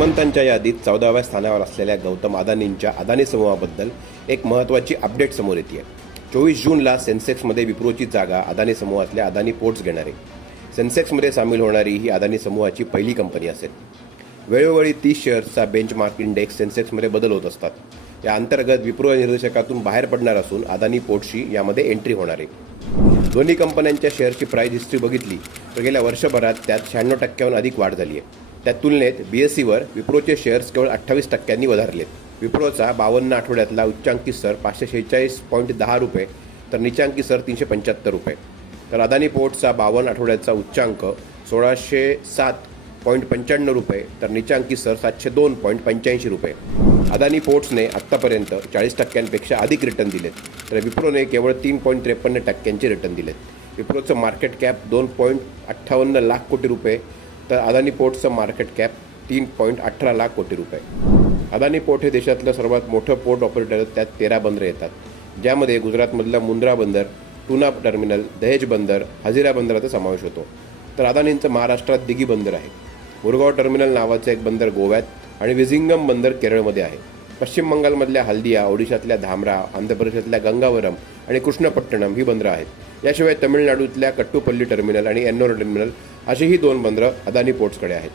श्रीमंतांच्या यादीत चौदाव्या स्थानावर असलेल्या गौतम अदानींच्या अदानी समूहाबद्दल एक महत्त्वाची अपडेट समोर येते चोवीस जूनला सेन्सेक्समध्ये विप्रोची जागा अदानी समूहातल्या अदानी पोर्ट्स घेणार. आहे सेन्सेक्समध्ये सामील होणारी ही अदानी समूहाची पहिली कंपनी असेल. वेळोवेळी तीस शेअर्सचा बेंचमार्क इंडेक्स सेन्सेक्समध्ये बदल होत असतात. या अंतर्गत विप्रो निर्देशकातून बाहेर पडणार असून अदानी पोर्टशी यामध्ये एंट्री होणार. आहे दोन्ही कंपन्यांच्या शेअरची प्राईस हिस्ट्री बघितली तर गेल्या वर्षभरात त्यात शहाण्णव टक्क्याहून अधिक वाढ झाली आहे त्या तुलनेत बी एस सीवर विप्रोचे शेअर्स केवळ अठ्ठावीस टक्क्यांनी वधारलेत. विप्रोचा बावन्न आठवड्यातला उच्चांकी सर पाचशे शेहेचाळीस पॉईंट दहा रुपये तर निचांकी सर तीनशे पंच्याहत्तर रुपये. तर अदानी पोर्टचा बावन्न आठवड्याचा उच्चांक सोळाशे सात पॉईंट पंच्याण्णव रुपये तर निचांकी सर सातशे दोन पॉईंट पंच्याऐंशी रुपये. अदानी पोर्ट्सने आत्तापर्यंत चाळीस टक्क्यांपेक्षा अधिक रिटर्न दिलेत तर विप्रोने केवळ तीन पॉईंट त्रेपन्न टक्क्यांचे रिटर्न दिलेत. विप्रोचं मार्केट कॅप दोन पॉईंट अठ्ठावन्न लाख कोटी रुपये तर अदानी पोर्टचं मार्केट कॅप तीन पॉईंट अठरा लाख कोटी रुपये. अदानी पोर्ट हे देशातलं सर्वात मोठं पोर्ट ऑपरेटर त्यात तेरा बंदरं येतात. ज्यामध्ये गुजरातमधलं मुंद्रा बंदर टुना टर्मिनल दहेज बंदर हजिरा बंदराचा समावेश होतो. तर अदानींचं महाराष्ट्रात दिघी बंदर आहे. मुरगाव टर्मिनल नावाचं एक बंदर गोव्यात आणि विझिंगम बंदर केरळमध्ये आहे. पश्चिम बंगालमधल्या हल्दिया ओडिशातल्या धामरा आंध्र प्रदेशातल्या गंगावरम आणि कृष्णपट्टणम ही बंदरं आहेत. याशिवाय तमिळनाडूतल्या कट्टुपल्ली टर्मिनल आणि एन्नोर टर्मिनल अशी ही दोन बंदरं अदानी पोर्ट्सकडे आहेत.